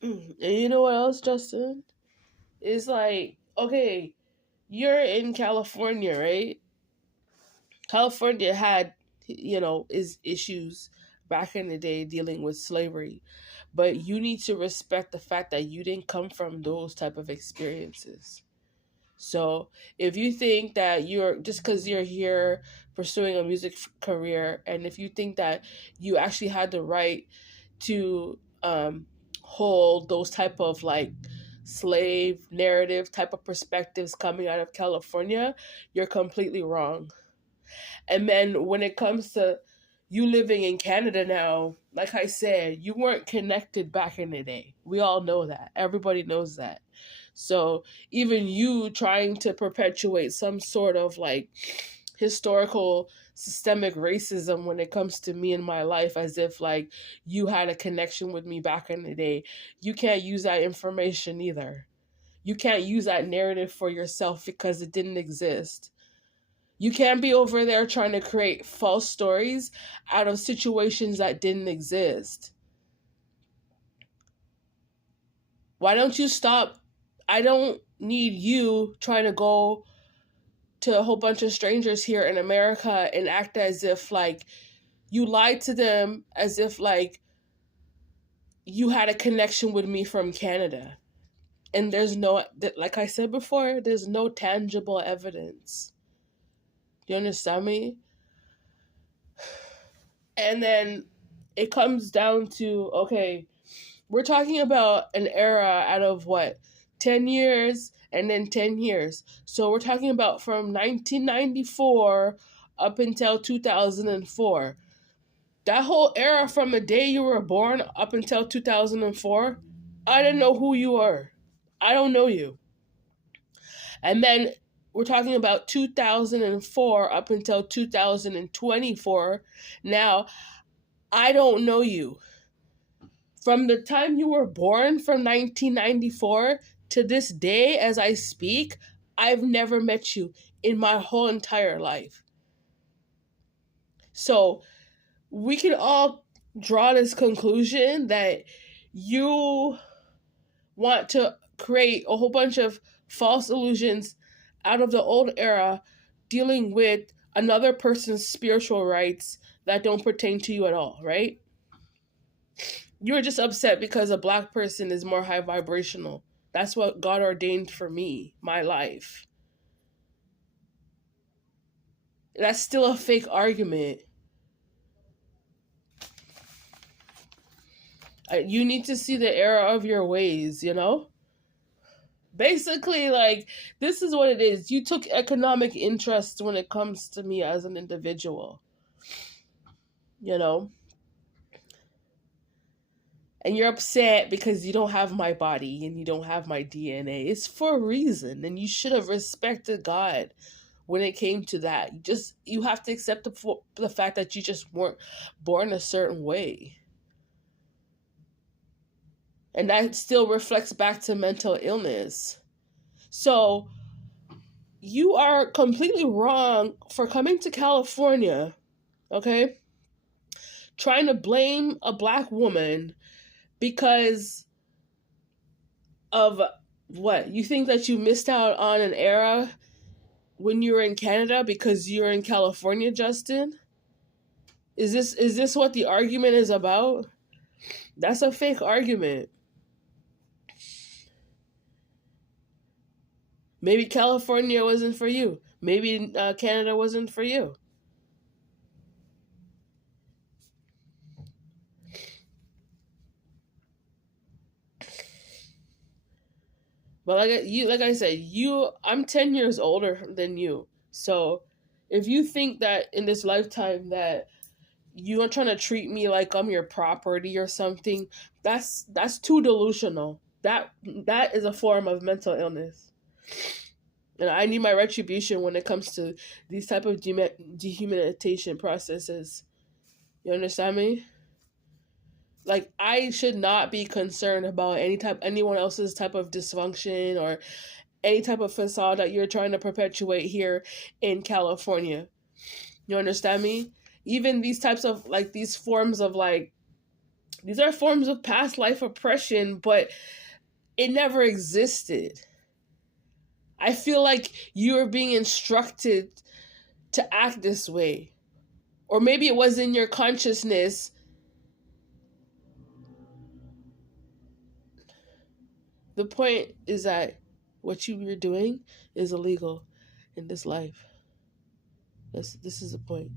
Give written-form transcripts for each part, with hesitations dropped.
And you know what else, Justin? It's like, okay, you're in California, right? California had, is issues back in the day dealing with slavery, but you need to respect the fact that you didn't come from those type of experiences. So if you think that you're just because you're here pursuing a music career, and if you think that you actually had the right to hold those type of like slave narrative type of perspectives coming out of California, you're completely wrong. And then when it comes to you living in Canada now, like I said, you weren't connected back in the day. We all know that. Everybody knows that. So even you trying to perpetuate some sort of like historical systemic racism when it comes to me and my life, as if like you had a connection with me back in the day, you can't use that information either. You can't use that narrative for yourself because it didn't exist. You can't be over there trying to create false stories out of situations that didn't exist. Why don't you stop? I don't need you trying to go to a whole bunch of strangers here in America and act as if like you lied to them, as if like you had a connection with me from Canada. And there's no, like I said before, there's no tangible evidence. Do you understand me? And then it comes down to, okay, we're talking about an era out of what, 10 years and then 10 years. So we're talking about from 1994 up until 2004. That whole era from the day you were born up until 2004, I didn't know who you were. I don't know you. And then we're talking about 2004 up until 2024. Now, I don't know you. From the time you were born, from 1994 to this day, as I speak, I've never met you in my whole entire life. So we can all draw this conclusion that you want to create a whole bunch of false illusions out of the old era dealing with another person's spiritual rights that don't pertain to you at all, right? You're just upset because a black person is more high vibrational. That's what God ordained for me, my life. That's still a fake argument. You need to see the error of your ways, you know? Basically, like, this is what it is. You took economic interest when it comes to me as an individual, you know? And you're upset because you don't have my body and you don't have my DNA. It's for a reason, and you should have respected God when it came to that. You have to accept the fact that you just weren't born a certain way. And that still reflects back to mental illness. So you are completely wrong for coming to California, okay? Trying to blame a black woman because of what? You think that you missed out on an era when you were in Canada because you're in California, Justin? Is this what the argument is about? That's a fake argument. Maybe California wasn't for you. Maybe Canada wasn't for you. But like I said, I'm 10 years older than you. So if you think that in this lifetime that you are trying to treat me like I'm your property or something, that's too delusional. That is a form of mental illness. And I need my retribution when it comes to these type of dehumanization processes. You understand me? Like, I should not be concerned about anyone else's type of dysfunction or any type of facade that you're trying to perpetuate here in California. You understand me? Even these types of like these forms of like These are forms of past life oppression, but it never existed. I feel like you are being instructed to act this way. Or maybe it was in your consciousness. The point is that what you were doing is illegal in this life. This is the point.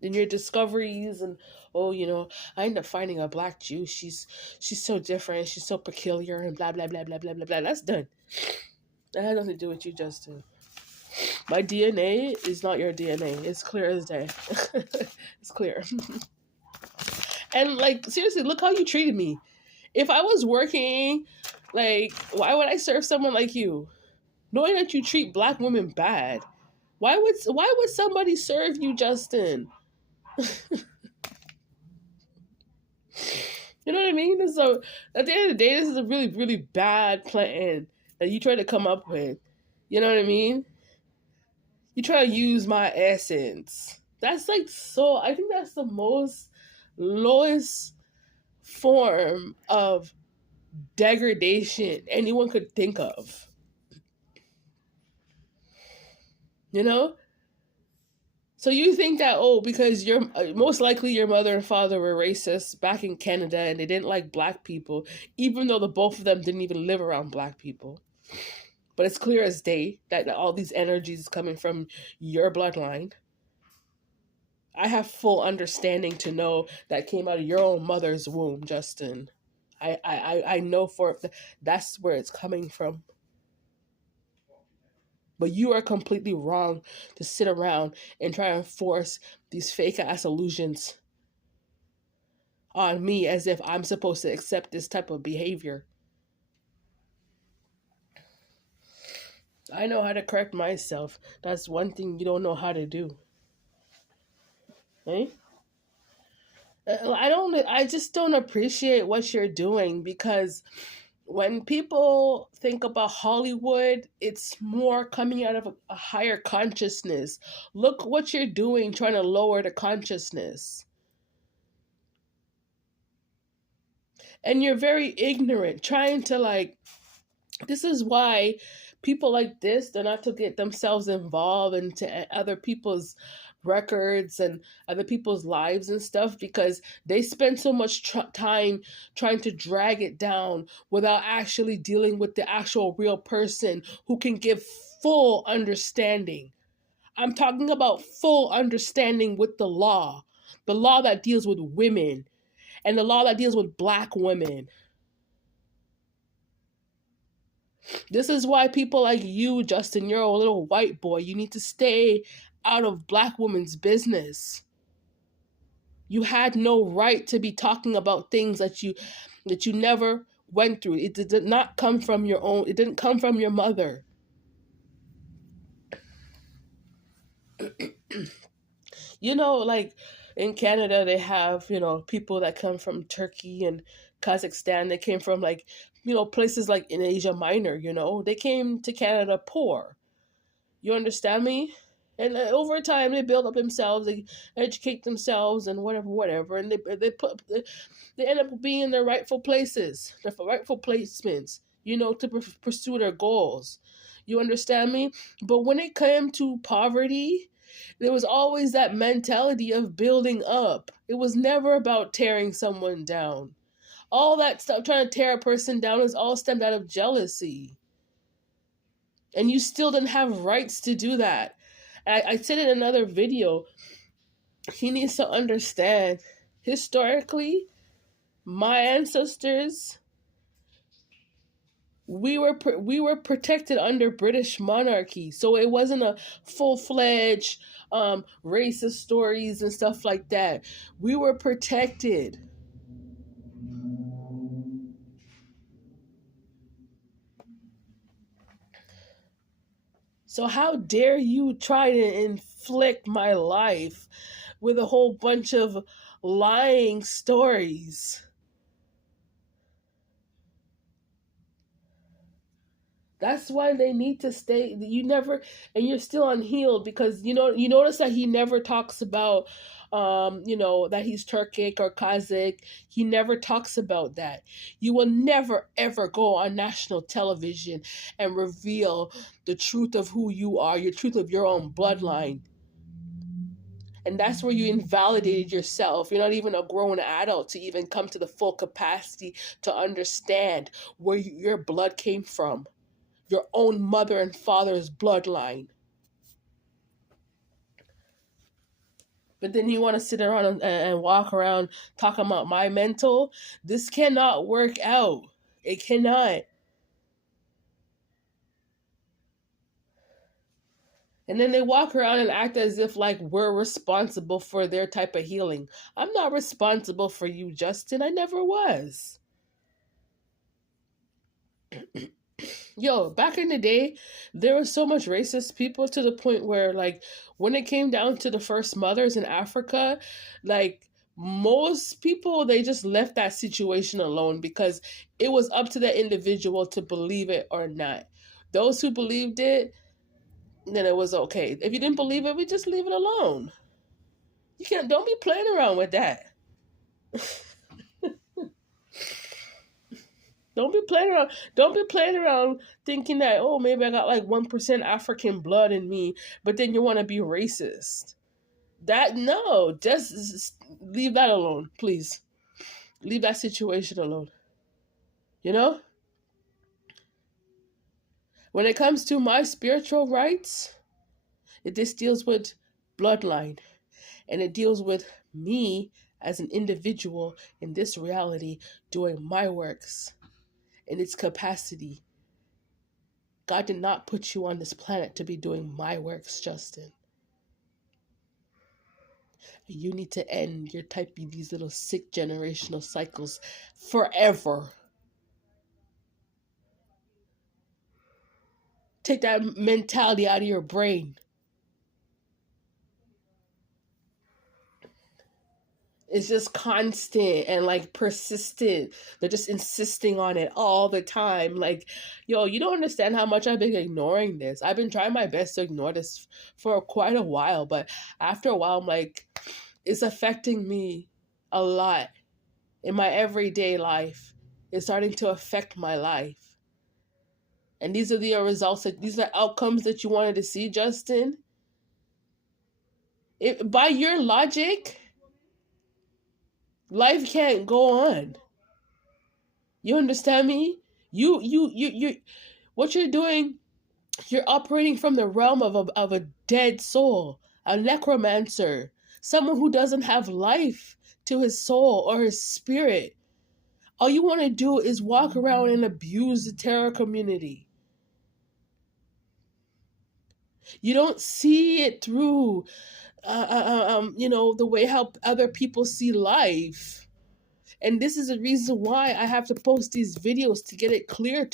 In your discoveries and I end up finding a black Jew. She's so different. She's so peculiar and blah blah blah blah blah blah blah. That's done. That has nothing to do with you, Justin. My DNA is not your DNA. It's clear as day. It's clear. And like seriously, look how you treated me. If I was working, like, why would I serve someone like you? Knowing that you treat black women bad. Why would somebody serve you, Justin? You know what I mean? So at the end of the day, this is a really, really bad plan that you try to come up with. You know what I mean? You try to use my essence. That's like I think that's the most lowest form of degradation anyone could think of. You know? So you think that, because you're most likely your mother and father were racist back in Canada and they didn't like black people, even though the both of them didn't even live around black people. But it's clear as day that all these energies is coming from your bloodline. I have full understanding to know that came out of your own mother's womb, Justin. I know that's where it's coming from. But you are completely wrong to sit around and try and force these fake ass illusions on me as if I'm supposed to accept this type of behavior. I know how to correct myself. That's one thing you don't know how to do. Eh? I just don't appreciate what you're doing, because when people think about Hollywood, it's more coming out of a higher consciousness. Look what you're doing, trying to lower the consciousness. And you're very ignorant, trying to this is why people like this, they're not to get themselves involved into other people's records and other people's lives and stuff, because they spend so much time trying to drag it down without actually dealing with the actual real person who can give full understanding. I'm talking about full understanding with the law that deals with women and the law that deals with black women. This is why people like you, Justin, you're a little white boy. You need to stay out of black women's business. You had no right to be talking about things that you never went through. It did not come from your own. It didn't come from your mother. Like in Canada, they have, people that come from Turkey and Kazakhstan. They came from places like in Asia Minor, they came to Canada poor. You understand me? And over time, they build up themselves, they educate themselves, and whatever, and they end up being in their rightful places, their rightful placements, to pursue their goals. You understand me? But when it came to poverty, there was always that mentality of building up. It was never about tearing someone down. All that stuff, trying to tear a person down, is all stemmed out of jealousy. And you still didn't have rights to do that. I said in another video, he needs to understand, historically, my ancestors, we were protected under British monarchy. So it wasn't a full-fledged racist stories and stuff like that. We were protected. So how dare you try to inflict my life with a whole bunch of lying stories? That's why they need to stay. You never, and you're still unhealed because you notice that he never talks about, that he's Turkic or Kazakh. He never talks about that. You will never ever go on national television and reveal the truth of who you are, your truth of your own bloodline. And that's where you invalidated yourself. You're not even a grown adult to even come to the full capacity to understand where your blood came from, your own mother and father's bloodline. But then you want to sit around and walk around talking about my mental. This cannot work out. It cannot. And then they walk around and act as if like we're responsible for their type of healing. I'm not responsible for you, Justin. I never was. Yo, back in the day, there was so much racist people to the point where, like, when it came down to the first mothers in Africa, like, most people, they just left that situation alone because it was up to the individual to believe it or not. Those who believed it, then it was okay. If you didn't believe it, we just leave it alone. Don't be playing around with that. Don't be playing around. Don't be playing around thinking that, oh, maybe I got like 1% African blood in me, but then you want to be racist. No, just leave that alone, please. Leave that situation alone. You know? When it comes to my spiritual rights, this deals with bloodline, and it deals with me as an individual in this reality doing my works in its capacity. God did not put you on this planet to be doing my works, Justin. You need to end your typing these little sick generational cycles forever. Take that mentality out of your brain. It's just constant and like persistent. They're just insisting on it all the time. Like, yo, you don't understand how much I've been ignoring this. I've been trying my best to ignore this for quite a while, but after a while, I'm like, it's affecting me a lot in my everyday life. It's starting to affect my life. And these are the results, these are outcomes that you wanted to see, Justin. By your logic, life can't go on. You understand me? You what you're doing, you're operating from the realm of a dead soul, a necromancer, someone who doesn't have life to his soul or his spirit. All you want to do is walk around and abuse the terror community. You don't see it through, the way how other people see life. And this is the reason why I have to post these videos to get it clear